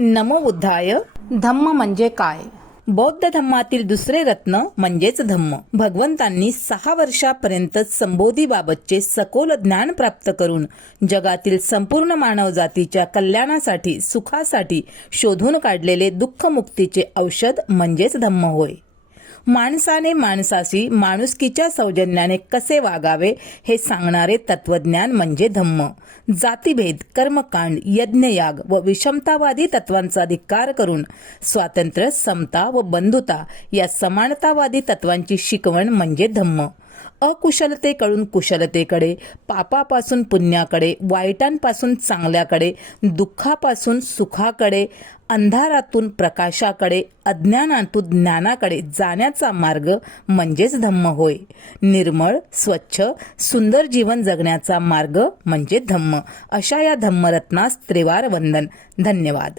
नमो बुद्धाय. धम्म म्हणजे काय? बौद्ध धम्मातील दुसरे रत्न म्हणजेच धम्म. भगवंतांनी 6 वर्षापर्यंत संबोधीबाबतचे सखोल ज्ञान प्राप्त करून जगातील संपूर्ण मानवजातीच्या कल्याणासाठी, सुखासाठी शोधून काढलेले दुःखमुक्तीचे औषध म्हणजेच धम्म होय. माणसाने माणसाशी माणुसकीच्या सौजन्याने कसे वागावे हे सांगणारे तत्वज्ञान म्हणजे धम्म. जातीभेद, कर्मकांड, यज्ञयाग व विषमतावादी तत्वांचा धिक्कार करून स्वातंत्र्य, समता व बंधुता या समानतावादी तत्वांची शिकवण म्हणजे धम्म. अकुशलतेकडून कुशलतेकडे, पापापासून पुण्याकडे, वाईटांपासून चांगल्याकडे, दुःखापासून सुखाकडे, अंधारातून प्रकाशाकडे, अज्ञानातून ज्ञानाकडे जाण्याचा मार्ग म्हणजेच धम्म होय. निर्मळ, स्वच्छ, सुंदर जीवन जगण्याचा मार्ग म्हणजे धम्म. अशा या धम्मरत्नास त्रिवार वंदन. धन्यवाद.